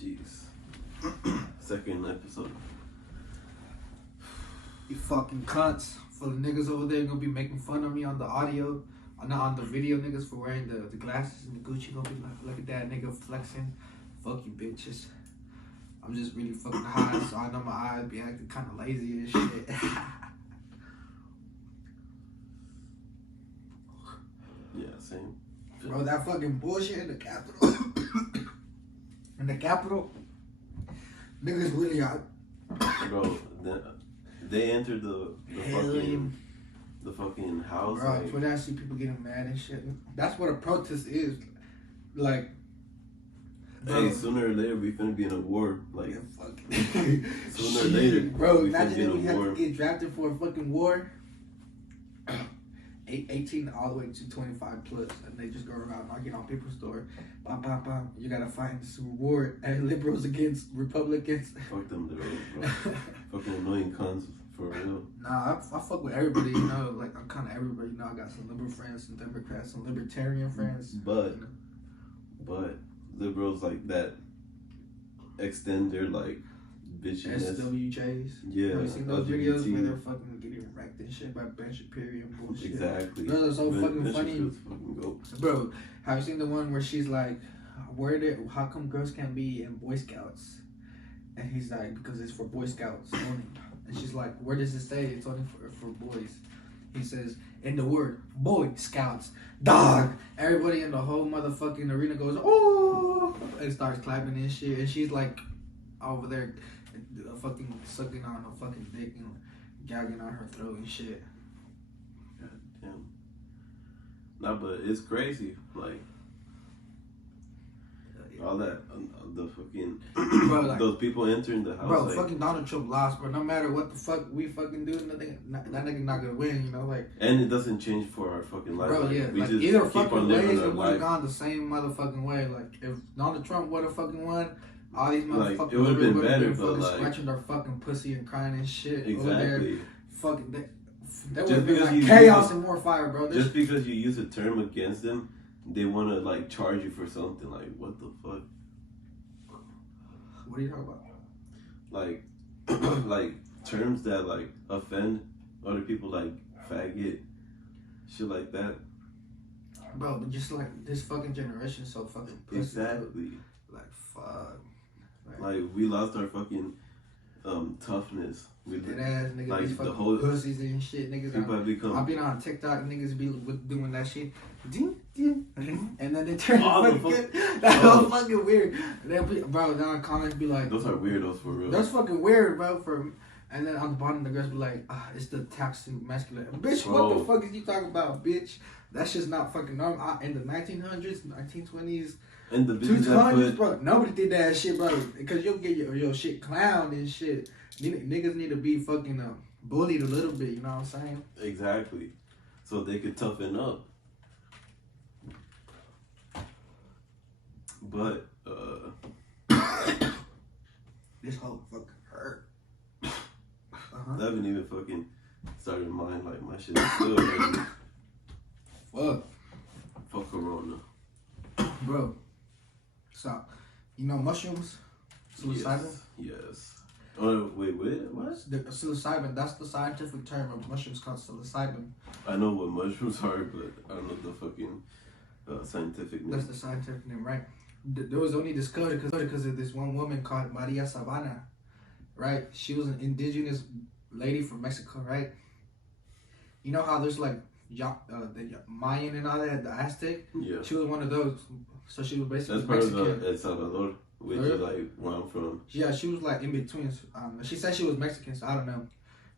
Jeez. Second episode. You fucking cunts. For the niggas over there gonna be making fun of me on the audio, not on the video, niggas for wearing the glasses and the Gucci, gonna be like, look at that nigga flexing. Fuck you bitches. I'm just really fucking high, so I know my eyes be acting kind of lazy and shit. Yeah, same. Bro, that fucking bullshit in the Capitol. In the Capitol, niggas really out. Bro, they entered the fucking house. Bro, like, when I see people getting mad and shit, that's what a protest is. Like, bro, hey, sooner or later we finna be in a war. Like, fucking sooner or later, bro. we Imagine if we war. have to get drafted for a fucking war. 18 all the way to 25 plus, and they just go around knocking on people's door. Bam, bam, bam. You gotta find this reward. And liberals against Republicans. Fuck them, bro. Fucking annoying cunts for real. Nah, I fuck with everybody, you know. Like, I'm kind of everybody, you know. I got some liberal friends, some Democrats, some libertarian friends. But, you know? but liberals like that extend their like bitchiness. SWJs. Yeah. Have you seen those LGBT. videos where they're fucking getting wrecked and shit by Ben Shapiro and bullshit? Exactly. No, they're so fucking Ben funny. Shapiro's fucking goat. Bro, have you seen the one where she's like, how come girls can't be in Boy Scouts? And he's like, because it's for Boy Scouts only. And she's like, where does it say it's only for boys? He says, in the word Boy Scouts, dog. Everybody in the whole motherfucking arena goes, oh, and starts clapping and shit. And she's like, over there, fucking sucking on a fucking dick and gagging on her throat and shit. God damn. Nah, but it's crazy. Like, all that, the fucking, bro, like, those people entering the house. Bro, like, fucking Donald Trump lost, bro. No matter what the fuck we fucking do, that nigga not gonna win, you know? Like, and it doesn't change for our fucking life. bro, like, yeah. we Like, just either keep fucking on ways, living it our would have life. gone the same motherfucking way. Like, if Donald Trump would have fucking won, all these Like, motherfuckers it would've been would've better, been but, fucking like, scratching their fucking pussy and crying and shit over there. Exactly. Fucking, that Just would have been because like you chaos use and more fire, bro. Just because you use a term against them, they want to like charge you for something. Like, what the fuck? What are you talking about? Like, like terms that like offend other people, like faggot, shit like that. Bro, but just like this fucking generation so fucking pussy. Exactly. Like, fuck. Like, we lost our fucking toughness. We Dead ass niggas, like these the fucking whole pussies and shit, niggas. people have become. I've been on TikTok, niggas be doing that shit, ding, ding, and then they turn Oh, the fucking. That's so fucking weird. And then bro, down in comments be like, Those are weirdos for real. that's fucking weird, bro. And then on the bottom, the girls be like, it's the toxic masculine. Bitch, Bro. what the fuck is you talking about, bitch? That's just not fucking normal. In the 1900s, 1920s, and the bitches that 200s, put, bro, nobody did that shit, bro. Because you'll get your shit clowned and shit. Niggas need to be fucking bullied a little bit, you know what I'm saying? exactly, so they could toughen up. But This whole fucking hurt. I haven't even fucking started mine. Like, my shit is still hurting. Fuck. Fuck Corona. Bro. So, you know mushrooms? Psilocybin? Yes. Oh, wait, what? The psilocybin, that's the scientific term of mushrooms called psilocybin. I know what mushrooms are, but I don't know the fucking scientific name. That's the scientific name, right? There was only discovered because of this one woman called Maria Sabana, right? She was an indigenous lady from Mexico, right? You know how there's like the Mayan and all that, the Aztec? Yeah. She was one of those. So she was basically That's part Mexican. of El Salvador, which is like where I'm from. Yeah, she was like in between. She said she was Mexican, so I don't know,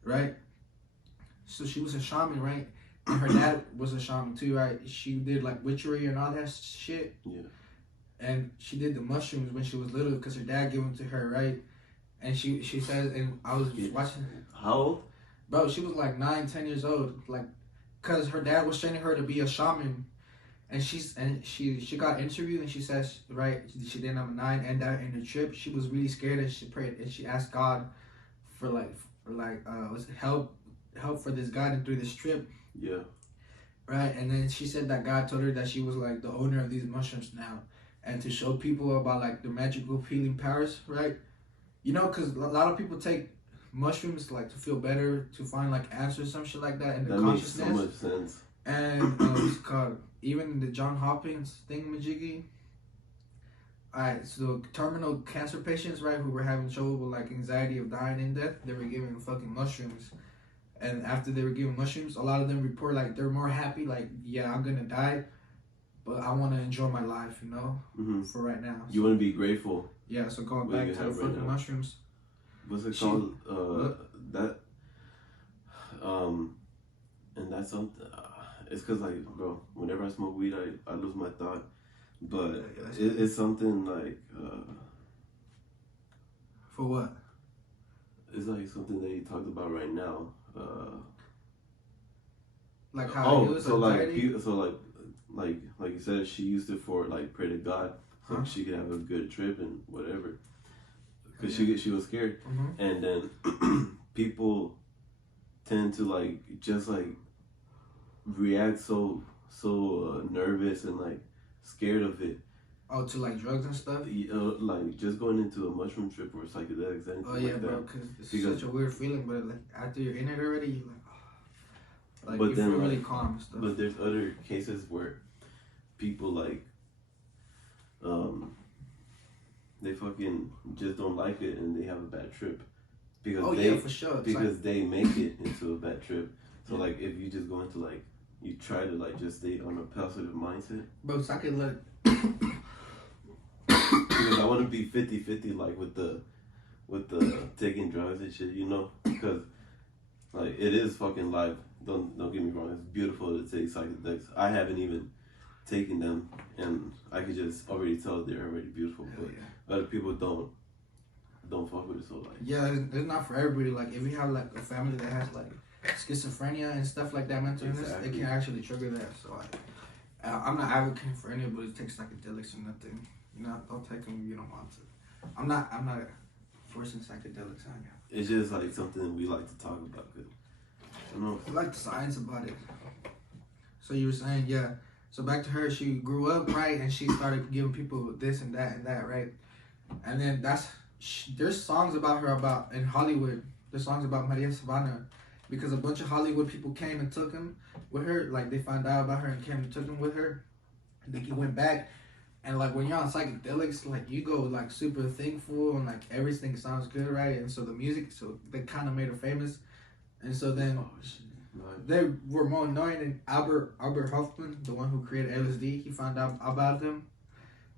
right? So she was a shaman, right? And her dad was a shaman too, right? She did like witchery and all that shit. Yeah. And she did the mushrooms when she was little because her dad gave them to her, right? And she says, and I was watching. How old? Bro, she was like 9, 10 years old, like, cause her dad was training her to be a shaman. And she got interviewed and she says, right, she did number 9 and that in the trip she was really scared and she prayed and she asked God for help for this guy through this trip. Yeah. Right, and then she said that God told her that she was like the owner of these mushrooms now, and to show people about like the magical healing powers, right? You know, because a lot of people take mushrooms like to feel better, to find like answers, some shit like that in their That makes consciousness. so much sense. And what's it called? Even the John Hopkins thingamajiggy. Alright, so terminal cancer patients, right, who were having trouble with like anxiety of dying and death, they were given fucking mushrooms. And after they were given mushrooms, a lot of them report like they're more happy, like, yeah, I'm gonna die, but I wanna enjoy my life, you know, for right now. So, You wanna be grateful. yeah, so going back to the fucking mushrooms. What's it called? That and that's something. It's cause like, bro, whenever I smoke weed, I lose my thought. But it's something like. For what? It's like something that he talked about right now. Like how it was anxiety? Like you said, she used it for like pray to God, so she could have a good trip and whatever. Cause she was scared, and then people tend to like just like react so nervous and like scared of it. Oh, to like drugs and stuff? Like just going into a mushroom trip or psychedelics, anything oh yeah, like bro, that. Because such a weird feeling, but like after you're in it already, you're like, oh. Like but you then, feel really calm and stuff. But there's other cases where people like they fucking just don't like it and they have a bad trip because yeah, for sure. Because they make it into a bad trip. So like if you just go into like you try to like just stay on a positive mindset. Bro, psychedelic. Because I want to be 50-50 like with the taking drugs and shit, you know, because like it is fucking life. Don't get me wrong. It's beautiful to take psychedelics. I haven't even taken them, and I could just already tell they're already beautiful. But other people don't fuck with it. So like it's not for everybody. Like if you have like a family that has like schizophrenia and stuff like that, mental illness, it can actually trigger that. So I'm not advocating for anybody to take psychedelics or nothing. You know, don't take them if you don't want to. I'm not forcing psychedelics on you. It's just like something we like to talk about. Cause, you know, I like the science about it. So you were saying, yeah. So back to her, she grew up, right, and she started giving people this and that, right? And then there's songs about her in Hollywood. There's songs about Maria Savannah, because a bunch of Hollywood people came and took him with her. Like they found out about her and came and took him with her. And then he went back. And like when you're on psychedelics, like you go like super thankful and like everything sounds good, right? And so the music, so they kind of made her famous. And so then they were more annoying than Albert Hoffman, the one who created LSD. He found out about them,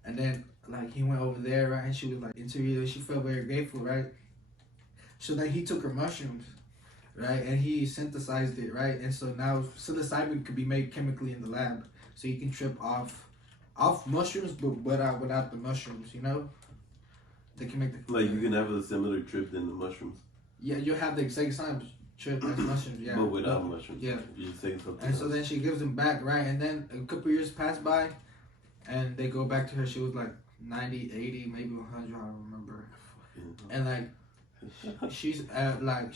and then like he went over there, right? And she was like interviewed her. She felt very grateful, right? So then he took her mushrooms, right? And he synthesized it, right? And so now psilocybin could be made chemically in the lab, so you can trip off mushrooms, but without the mushrooms, you know? They can make the like you can have a similar trip than the mushrooms. Yeah, you have the exact same trip as mushrooms, yeah. But without mushrooms. Yeah. You're just taking something And else. So then she gives them back, right? And then a couple years pass by, and they go back to her. She was like 90, 80, maybe 100, I don't remember. And like, she's having a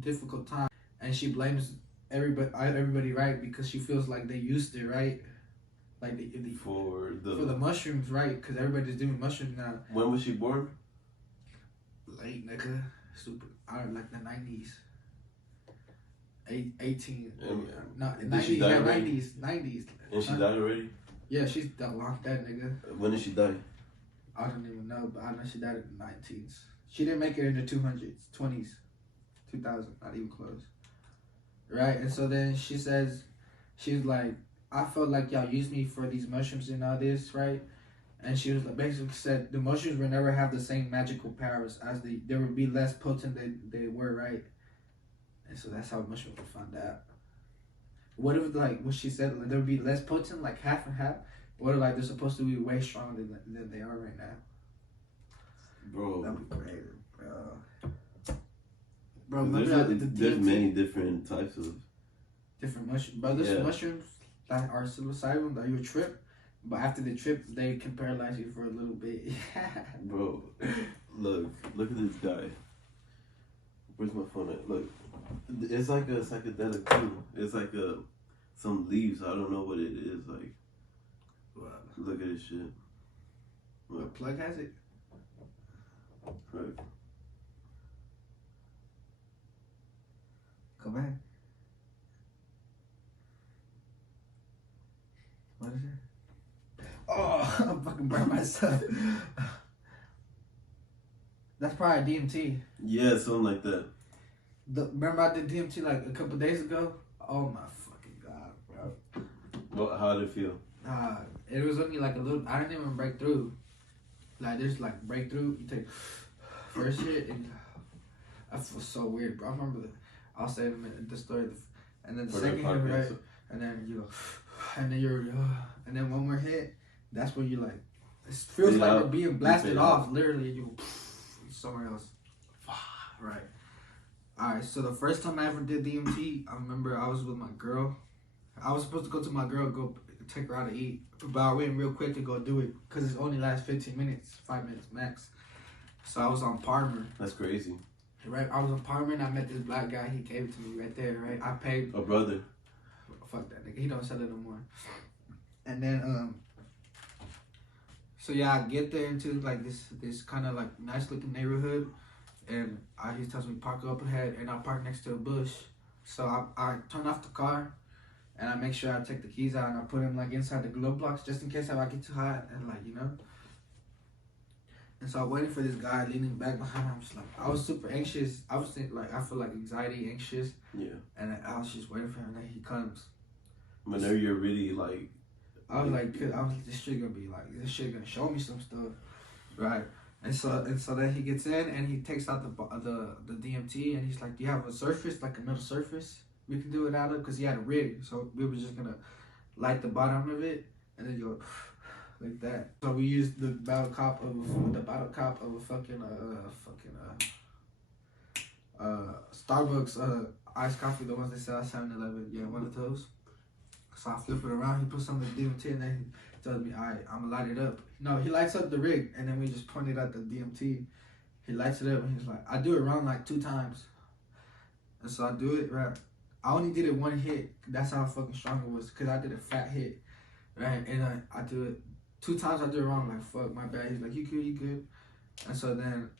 difficult time, and she blames everybody, right? Because she feels like they used it, right? Like for the mushrooms, right? Because everybody's doing mushrooms now. When was she born? Late, nigga. Super. Like the 90s. 18. No, 90s. Yeah, 90s. And she died already? Yeah, she's long dead, nigga. When did she die? I don't even know, but I know she died in the 19s. She didn't make it in the 200s, 20s, 2000, not even close. Right? And so then she says, she's like, I felt like y'all used me for these mushrooms and all this, right? And she was like, basically said the mushrooms will never have the same magical powers as they would be less potent than they were, right? And so that's how mushrooms were found out. What if like what she said, like, they would be less potent, like half and half? What if like they're supposed to be way stronger than they are right now? Bro, that'd be crazy, bro. Bro, there's many different types of different mushrooms. But there's mushrooms that are psilocybin that you trip, but after the trip they can paralyze you for a little bit. Bro, look at this guy. Where's my phone at? Look, it's like a psychedelic too. It's like some leaves. I don't know what it is. Like What? Look at this shit. What plug has it? Right. Come back. What is it? Oh, I'm fucking burnt myself. That's probably DMT. Yeah, something like that. Remember I did DMT like a couple days ago? Oh my fucking god, bro. Well, how did it feel? It was only like a little. I didn't even break through. Like there's like breakthrough. You take first hit and I feel so weird, bro. I remember I'll say the story, and then the second hit, right? And then you go, and then you're, and then one more hit. That's when you like. It feels like you're being blasted off, literally. And you somewhere else. Right. All right. So the first time I ever did DMT, I remember I was with my girl. I was supposed to go to my girl, go take her out to eat, but I went real quick to go do it because it only lasts 15 minutes, 5 minutes max. So I was on Parmer. That's crazy. Right, I was on Parmer and I met this black guy. He gave it to me right there. Right, I paid. A brother. Fuck that nigga. He don't sell it no more. And then so yeah, I get there into like this kind of like nice looking neighborhood, and he tells me park up ahead, and I park next to a bush. So I turn off the car, and I make sure I take the keys out and I put them like inside the glove box just in case if I get too hot and like you know. And so I'm waiting for this guy leaning back behind. I'm just like I was super anxious. I was like I feel like anxiety, anxious. Yeah. And I was just waiting for him, and then he comes. Whenever you're really like. I was like, this shit gonna be like, this shit gonna show me some stuff, right? And so then he gets in and he takes out the DMT and he's like, do you have a surface, like a metal surface we can do it out of? Because he had a rig, so we were just gonna light the bottom of it and then you go like that. So we used the bottle cap of a fucking Starbucks iced coffee, the ones they sell at 7-Eleven. Yeah, one of those. So I flip it around, he puts some of the DMT and then he tells me, alright, I'm gonna light it up. No, he lights up the rig and then we just point it at the DMT. He lights it up and he's like, I do it around like 2 times. And so I do it, right? I only did it 1 hit. That's how fucking strong it was because I did a fat hit, right? And I do it 2 times, I do it wrong, like fuck, my bad. He's like, you good? And so then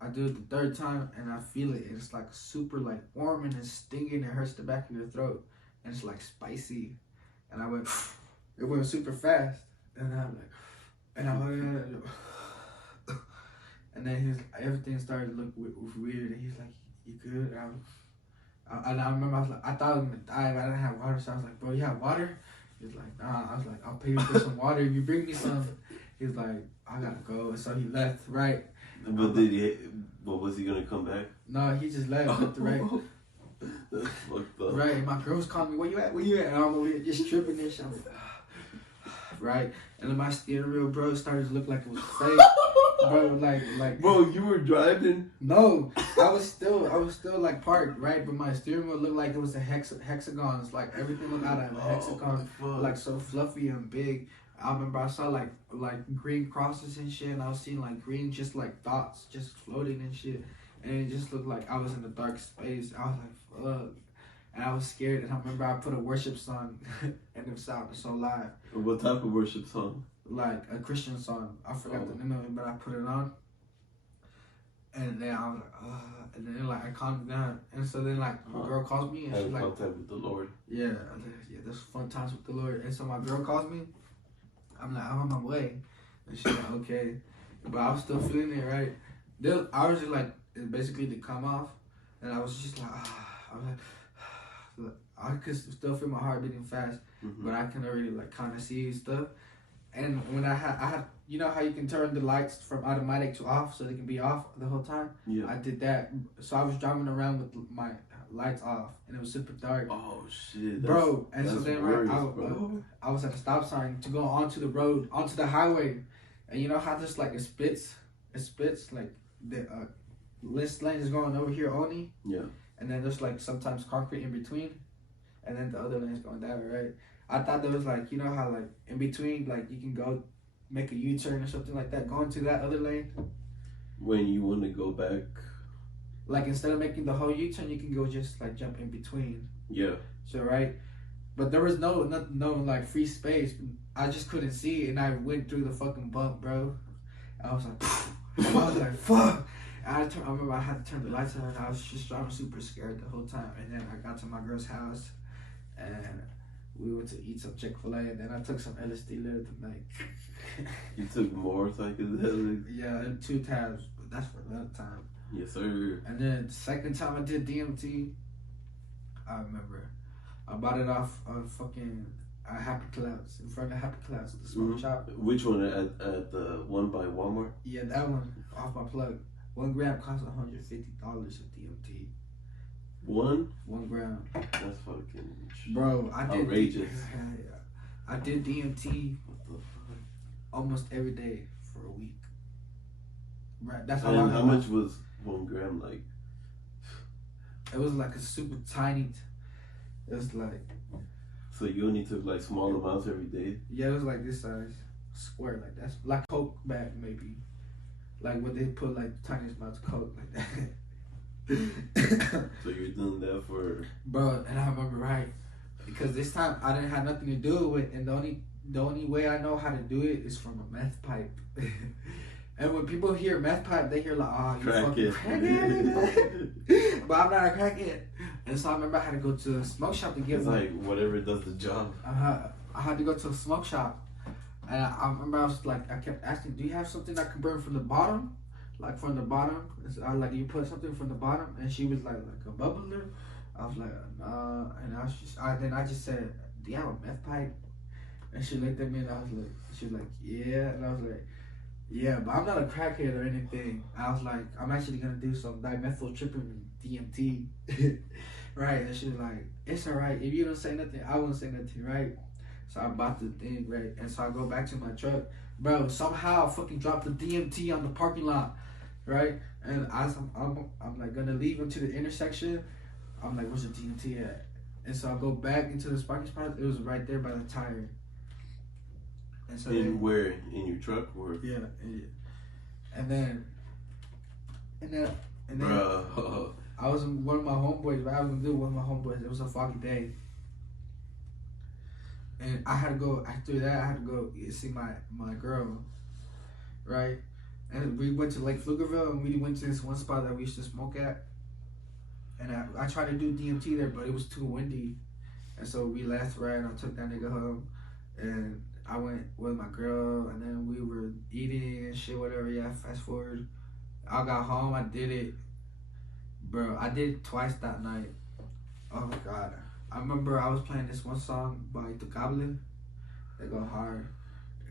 I do it the 3rd time and I feel it. It's like super like warm and it's stinging. It hurts the back of your throat and it's like spicy. And I went, it went super fast. And I'm like, and then everything started to look weird. And he's like, you good? And I remember I was like, I thought I was gonna die, but I didn't have water. So I was like, bro, you have water? He's like, nah. I was like, I'll pay you for some water if you bring me some. He's like, I gotta go. And so he left, right? But was he gonna come back? No, he just left, right? That's fucked up. Right, and my girl was calling me, where you at? And I'm over here just tripping this shit. I'm like, right? And then my steering wheel, bro, started to look like it was fake. Bro, like Bro, you were driving? No, I was still like parked, right? But my steering wheel looked like it was a hexagon. It's like everything looked out of a hexagon, like so fluffy and big. I remember I saw like green crosses and shit, and I was seeing like green just like dots just floating and shit. And it just looked like I was in a dark space. I was like, fuck. And I was scared. And I remember I put a worship song and it sounded so live. What type of worship song? Like a Christian song. I forgot the name of it, but I put it on. And then I was like, and then like I calmed down. And so then like my girl calls me and she's like, contact with the Lord. Yeah, there's fun times with the Lord. And so my girl calls me. I'm like, I'm on my way. And she's like, okay. But I was still feeling it, right? I was just like, basically to come off, and I was just like, I was like, I could still feel my heart beating fast, but I can already like kind of see stuff. And when I had, you know how you can turn the lights from automatic to off so they can be off the whole time? Yeah. I did that, so I was driving around with my lights off, and it was super dark. Oh shit, bro! And so then I was at a stop sign to go onto the road, onto the highway, and you know how just like it splits like the this lane is going over here only. Yeah. And then there's like sometimes concrete in between. And then the other lane is going that way, right? I thought there was like, you know how like in between, like you can go make a U-turn or something like that, going to that other lane. When you want to go back. Like instead of making the whole U-turn, you can go just like jump in between. Yeah. So right. But there was no like free space. I just couldn't see, and I went through the fucking bump, bro. I was like, I was like, fuck. I remember I had to turn the lights on. And I was just driving super scared the whole time. And then I got to my girl's house, and we went to eat some Chick-fil-A, and then I took some LSD later that night. You took more psychedelics? Yeah, 2 times, but that's for another time. Yes, sir. And then the second time I did DMT, I remember I bought it off of fucking Happy Clouds, in front of Happy Clouds, the smoke shop. Which one? At the one by Walmart? Yeah, that one, off my plug. 1 gram costs $150 of DMT. 1 gram. That's fucking Bro, I did outrageous. I did DMT What the fuck? almost every day for a week. Right, that's how And long. how much was 1 gram like? It was like a super tiny. It was like. So you only took like small amounts every day? Yeah, it was like this size, square like that's like Coke bag maybe, like when they put like tiniest amounts of Coke like that. So you're doing that for? Bro, and I remember right, because this time I didn't have nothing to do with it, and the only way I know how to do it is from a meth pipe. And when people hear meth pipe, they hear like, oh, you fucking crackhead. But I'm not a crackhead. And so I remember I had to go to a smoke shop to get it's one. like whatever does the job. I had to go to a smoke shop. And I remember I was like, I kept asking, do you have something that can burn from the bottom? Like from the bottom? And so I was like, you put something from the bottom? And she was like a bubbler? I was like, nah. And then I just said, do you have a meth pipe? And she looked at me and I was like, she was like, yeah. And I was like, yeah, but I'm not a crackhead or anything. I was like, I'm actually gonna do some dimethyltryptamine DMT. Right? And she was like, it's alright. If you don't say nothing, I won't say nothing, right? So I bought the thing, right? And so I go back to my truck. Bro, somehow I fucking dropped the DMT on the parking lot, right? And I'm like gonna leave into the intersection. I'm like, where's the DMT at? And so I go back into the parking spot. It was right there by the tire. And so Where? In your truck? Or? Yeah. And then Bro. I was in one of my homeboys, right? I was gonna do it with my homeboys. It was a foggy day. And I had to go, after that, I had to go see my girl, right? And we went to Lake Pflugerville, and we went to this one spot that we used to smoke at. And I tried to do DMT there, but it was too windy. And so we left, right? And I took that nigga home. And I went with my girl, and then we were eating and shit, whatever. Yeah, fast forward. I got home, I did it. Bro, I did it twice that night. Oh my God. I remember I was playing this one song by Tovar. They go hard.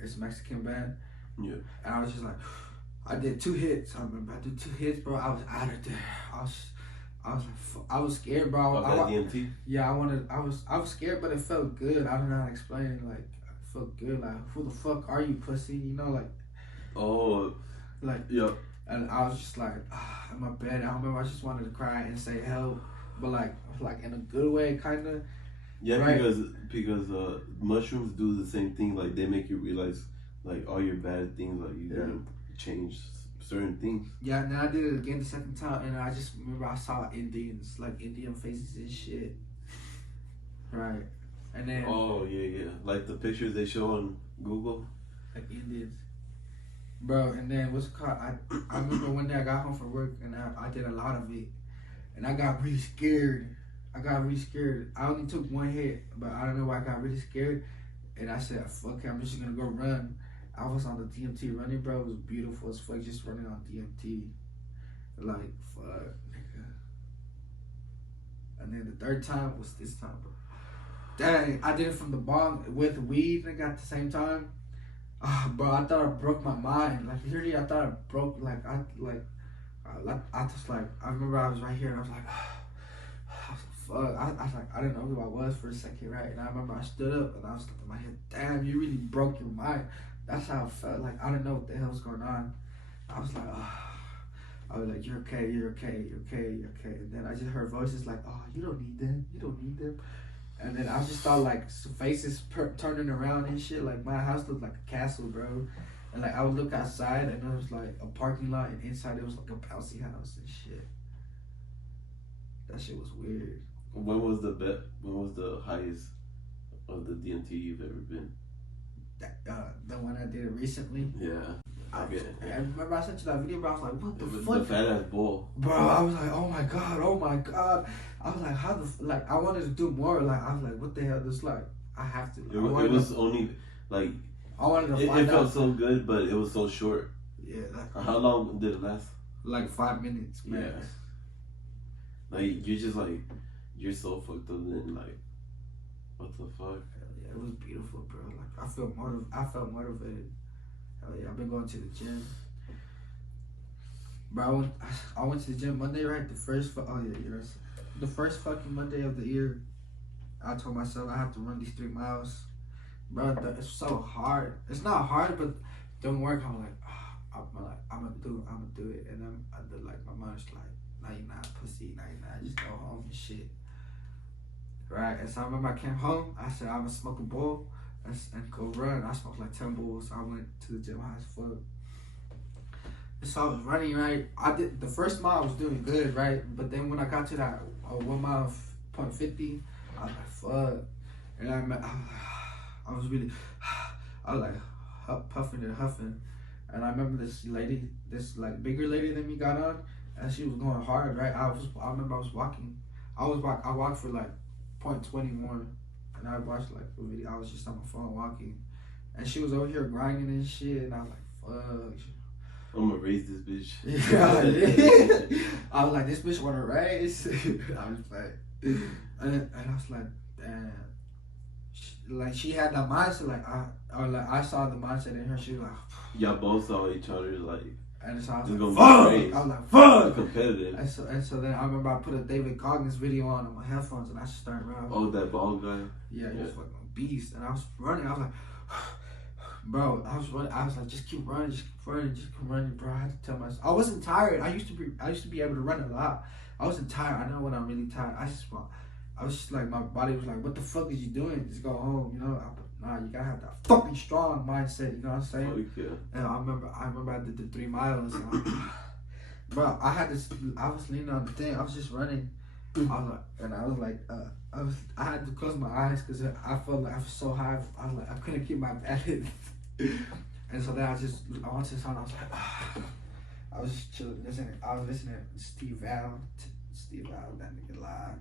It's a Mexican band. Yeah. And I was just like, I did 2 hits. I remember I did 2 hits, bro. I was out of there. I was scared, bro. Of that DMT? Yeah, I was scared, but it felt good. I don't know how to explain it. Like, it felt good. Like, who the fuck are you, pussy? You know, like. Oh. Like. Yeah. And I was just like, in my bed. I remember I just wanted to cry and say help, but like in a good way, kind of. Yeah, right? because mushrooms do the same thing. Like they make you realize like all your bad things. Like you gotta change certain things. Yeah, and then I did it again the second time, and I just remember I saw Indians, like Indian faces and shit. Right, and then. Oh yeah, like the pictures they show on Google. Like Indians. Bro, and then what's it called? I remember one day I got home from work and I did a lot of it. And I got really scared. I only took 1 hit, but I don't know why I got really scared. And I said, fuck it, I'm just gonna go run. I was on the DMT running, bro. It was beautiful as fuck, just running on DMT. Like, fuck, nigga. And then the third time was this time, bro. Dang, I did it from the bong with weed, nigga, at the same time. Bro, I thought I broke my mind. Like, literally, I thought I broke, I just, like, I remember I was right here, and I was like, fuck. I was like, I didn't know who I was for a second, right? And I remember I stood up, and I was like in my head, damn, you really broke your mind. That's how I felt. Like, I didn't know what the hell was going on. I was like, I was like, you're okay. And then I just heard voices like, oh, you don't need them. And then I just saw like faces turning around and shit. Like my house looked like a castle, bro. And like I would look outside and it was like a parking lot, and inside it was like a bouncy house and shit. That shit was weird. When was the highest of the DMT you've ever been? The one I did recently. Yeah. I Okay. remember I sent you that video, bro. I was like, what the It was fuck? the fat ass bull. Bro, I was like, oh my god. I was like, how the like? I wanted to do more. Like, I was like, what the hell? This like, I have to. It was only like. I wanted to It find felt out. so good, but it was so short. Yeah, How long did it last? like 5 minutes, max. Yeah. Like you're just like you're so fucked up and like, what the fuck? Yeah, it was beautiful, bro. Like I felt motivated. Hell yeah, I've been going to the gym. Bro, I went to the gym Monday, right? The first fucking Monday of the year. I told myself I have to run these 3 miles. Bro, it's so hard. It's not hard, but don't work. I'm like, I'm gonna do it. And then I did, like, my mom's like, no, you're not, pussy. No, you're not. Just go home and shit. Right? And so I remember I came home. I said, I'm gonna smoke a bowl and go run. I smoked like 10 bowls. So I went to the gym high as fuck. And so I was running, right? I did the first mile. I was doing good, right? But then when I got to that 1 mile point 50, I was like, fuck. And I was really, I was like puffing and huffing. And I remember this lady, this like bigger lady than me got on, and she was going hard, right? I remember I was walking. I walked for like 0.21, and I watched like a video. I was just on my phone walking, and she was over here grinding and shit, and I was like, fuck. I'm gonna raise this bitch. Yeah, I was like, this bitch wanna race. I was like, and I was like, damn. Like she had that mindset, like I saw the mindset in her. She was like, y'all both saw each other like, and so I was just like, gonna fuck. be crazy. I was like, fuck. Competitive. And so then I remember I put a David Goggins video on my headphones, and I just started running. Oh, that bald guy. Yeah, he was fucking a beast. And I was running. I was like, bro, I was running. I was like, just keep running, bro. I had to tell myself I wasn't tired. I used to be able to run a lot. I wasn't tired. I know when I'm really tired. I was just like, my body was like, what the fuck is you doing? Just go home, you know? Nah, you gotta have that fucking strong mindset, you know what I'm saying? Oh, yeah. And I remember I did the 3 miles. Bro, I was leaning on the thing. I was just running. I had to close my eyes because I felt like I was so high. I was like, I couldn't keep my balance. And so then I went to the song. I was like, I was just chilling, listening. I was listening to Steve Val, that nigga live.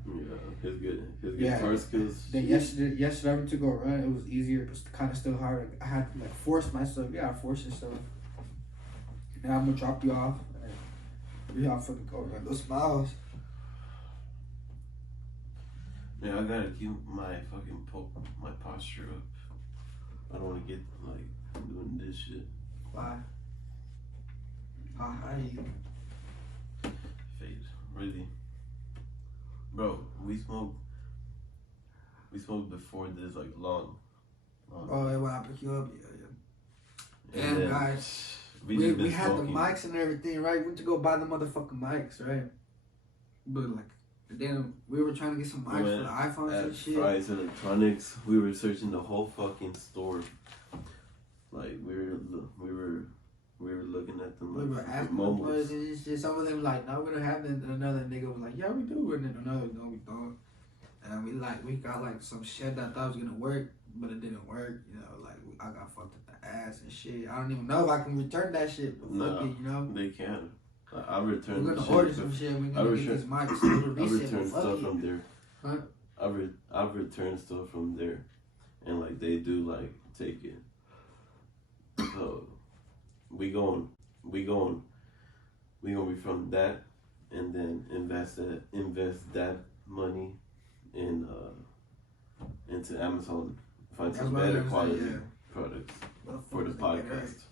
Yeah, his guitar skills. Then yesterday I went to go run. It was easier, but kind of still hard. I had to like force myself. You gotta force yourself. And I'm gonna drop you off. We all fucking go run those miles. Yeah, I gotta keep my fucking my posture up. I don't want to get like doing this shit. Why? How high are you? Fade, really. Bro, we smoked before this, like long. Oh, yeah, when I pick you up, yeah. And guys, we had smoking. The mics and everything, right? We went to go buy the motherfucking mics, right? But like, then we were trying to get some mics for the iPhones and shit. Fry's Electronics, we were searching the whole fucking store. Like we were looking at them. Like, we were asking the boys and shit. Some of them like, no, we don't have them. And another nigga was like, yeah, we do. And then another, no, we don't. And we got like some shit that I thought was gonna work, but it didn't work. You know, like I got fucked up the ass and shit. I don't even know if I can return that shit. But fuck it, you know. They can. I returned. We're gonna order some shit. We're gonna get these mics. I returned stuff from there. Huh? I've returned stuff from there, and like they do like take it. So we going be from that, and then invest that money in into Amazon, find some better quality products for the podcast.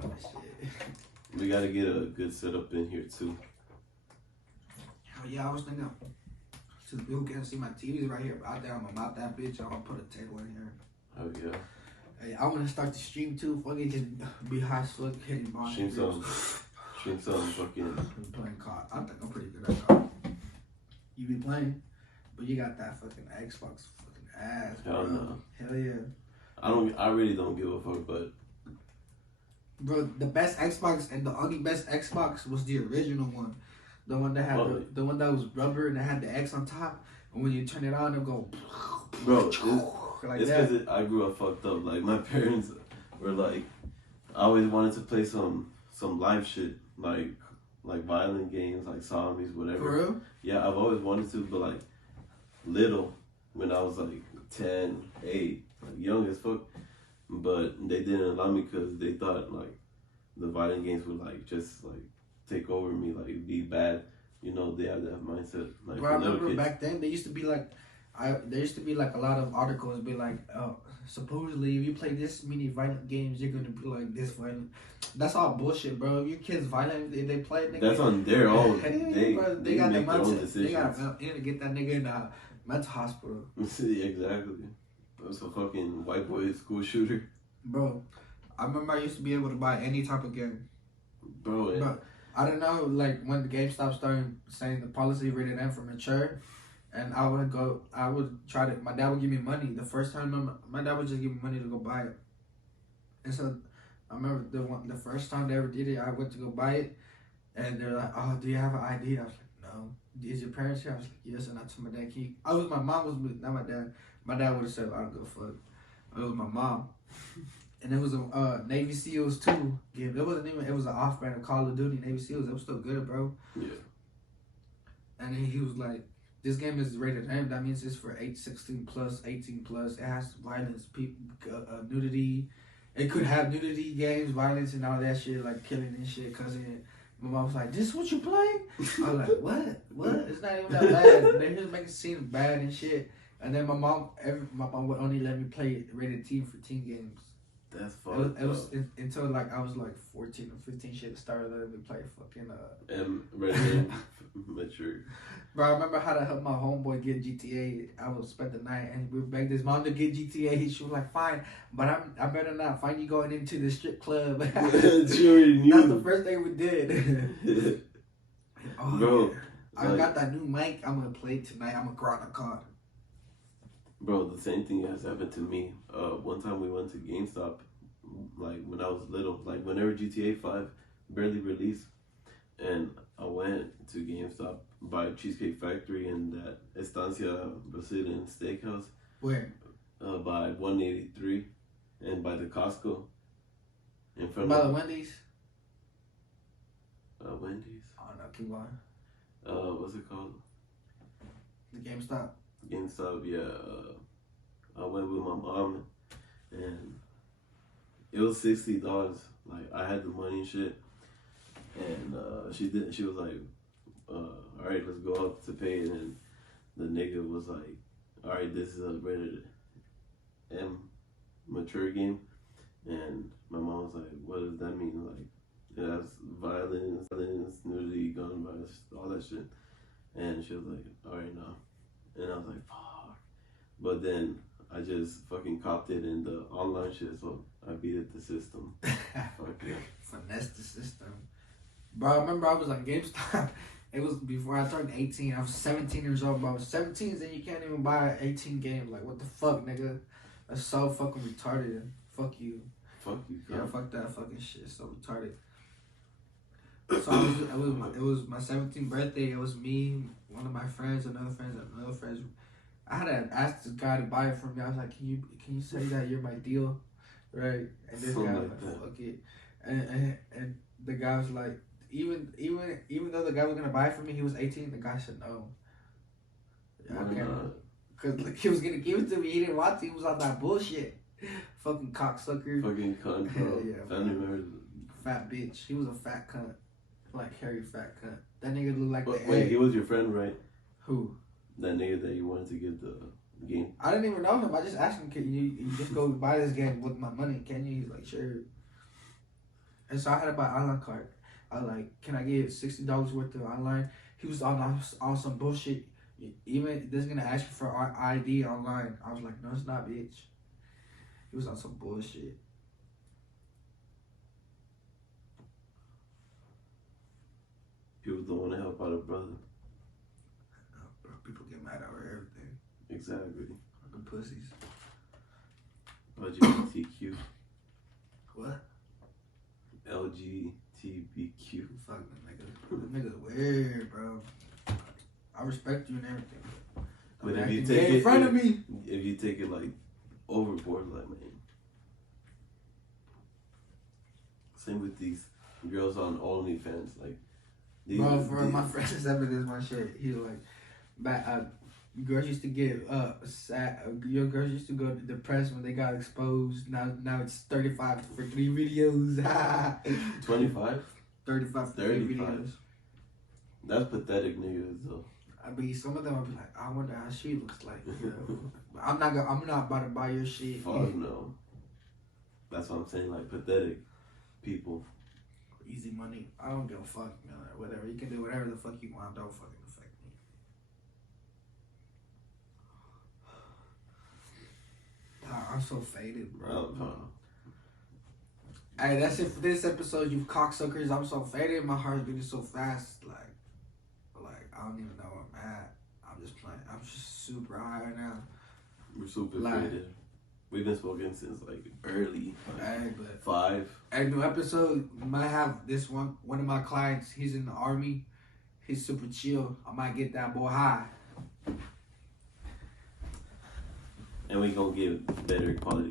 Oh shit. We gotta get a good setup in here too. Hell yeah, I was thinking. So the people can't see my TV's right here, but I'm gonna mount that bitch. I'm gonna put a table in here. Oh yeah. Hey, I wanna start the stream too. Fucking just be high as fuck, hitting bars. Stream some fucking. Playing COD. I think I'm pretty good at COD. You be playing, but you got that fucking Xbox fucking ass. Hell no. Hell yeah. I really don't give a fuck, but. Bro, the best Xbox and the only best Xbox was the original one. The one that had the one that was rubber and it had the X on top. And when you turn it on, it'll go. Bro, like it's that. because I grew up fucked up. Like my parents were like, I always wanted to play some live shit, like violent games, like zombies, whatever. For real? Yeah, I've always wanted to, but like little when I was like 10, 8, like young as fuck. But they didn't allow me because they thought like the violent games would like just like take over me, like be bad. You know, they have that mindset. Like Bro, I for little remember kids. back then there used to be like, there used to be like a lot of articles be like, supposedly if you play this many violent games, you're gonna be like this violent. That's all bullshit, bro. If your kid's violent, if they play, nigga, That's on their own. bro, they got the make their own mindset. decisions. They got to get that nigga in a mental hospital. Exactly. That's a fucking white boy school shooter. Bro, I remember I used to be able to buy any type of game. Bro, But I don't know, like when the GameStop started saying the policy rated M for mature, and I would try to. My dad would give me money. The first time, my dad would just give me money to go buy it. And so I remember the first time they ever did it, I went to go buy it, and they're like, "Oh, do you have an ID?" I was like, "No." "Is your parents here?" I was like, "Yes." And I told my dad, my mom was with, not my dad. My dad would have said, "I don't give a fuck." It was my mom. And it was a Navy SEALs 2 game. It wasn't even, it was an off-brand of Call of Duty Navy SEALs. It was still good, bro. Yeah. And then he was like, this game is rated M. That means it's for 16 plus, 18 plus. It has violence, nudity. It could have nudity games, violence, and all that shit, like killing and shit. Cousin, my mom was like, "This is what you play?" I was like, "What? What? It's not even that bad." They just make it seem bad and shit. And then my mom would only let me play rated T for teen games. That's fucked It was until like I was like 14 or 15. Shit started letting me play fucking rated mature. Bro, I remember how to help my homeboy get GTA. I would spend the night and we begged his mom to get GTA. She was like, "Fine, but I better not find you going into the strip club." She already knew. That's the first thing we did. Oh, bro, yeah. I got that new mic. I'm gonna play tonight. I'm gonna grow on a card. Bro, the same thing has happened to me. One time we went to GameStop, like when I was little, like whenever GTA 5 barely released, and I went to GameStop by Cheesecake Factory and that Estancia Brazilian Steakhouse. Where? By 183 and by the Costco. In front by of the Wendy's. Wendy's. Oh no, keep going. What's it called? The GameStop. GameStop, yeah. I went with my mom, and it was $60. Like I had the money and shit, and she was like, "All right, let's go up to pay." And then the nigga was like, "All right, this is a rated M mature game," and my mom was like, "What does that mean?" Like, it has violence, nudity, gun violence, all that shit. And she was like, "All right, now." And I was like, "Fuck." But then I just fucking copped it in the online shit, so I beat it the system. Fuck yeah. Finesse the system. Bro, I remember I was on GameStop. It was before I turned 18. I was 17 years old, bro. 17, then you can't even buy an 18 game. Like, what the fuck, nigga? That's so fucking retarded. Fuck you. Fuck you, Yeah, girl. fuck that fucking shit. So retarded. So it was my 17th birthday. It was me, one of my friends, another friend. I had to ask this guy to buy it for me. I was like, "Can you say that you're my deal, right?" And this guy was like, "Fuck it," and the guy was like, even though the guy was gonna buy it for me, he was 18. The guy said no. Yeah, I can't, cause like, he was gonna give it to me. He didn't want to. He was on that bullshit. Fucking cocksucker. Fucking cunt, bro. Yeah, Family members. Fat bitch. He was a fat cunt. Like hairy fat cunt. That nigga looked like the Wait, egg. he was your friend, right? Who? That nigga that you wanted to get the game. I didn't even know him. I just asked him, "Can you just go buy this game with my money? Can you?" He's like, "Sure." And so I had to buy online card. I was like, "Can I get $60 worth of online?" He was on some bullshit. Even this is gonna ask you for our ID online. I was like, "No, it's not, bitch." He was on some bullshit. He was the one to help out a brother. People get mad over everything. Exactly. Fucking pussies. LGBTQ. What? LGBTQ. Fuck them niggas. Them niggas weird, bro. I respect you and everything. But I if you can take get it in front of me. If you take it like overboard, like, man. Same with these girls on OnlyFans, like. Bro, for my friend sent me this my shit. He was like, girls used to get sad. Your girls used to go depressed when they got exposed. Now it's 35 for 3 videos. 25? 35 for 3 videos. That's pathetic, niggas. Though. I mean, some of them will be like, I wonder how she looks like. You know? I'm not about to buy your shit. Fuck no. That's what I'm saying. Like pathetic people. Easy money. I don't give a fuck. You know, whatever. You can do whatever the fuck you want. Don't fucking affect me. I'm so faded, bro. Hey, that's it for this episode, you cocksuckers. I'm so faded. My heart's beating so fast. Like I don't even know where I'm at. I'm just playing. I'm just super high right now. We're super faded. We've been smoking since like early. Hey, but 5. Hey, new episode. We might have this one of my clients. He's in the army. He's super chill. I might get that boy high. And we gonna give better quality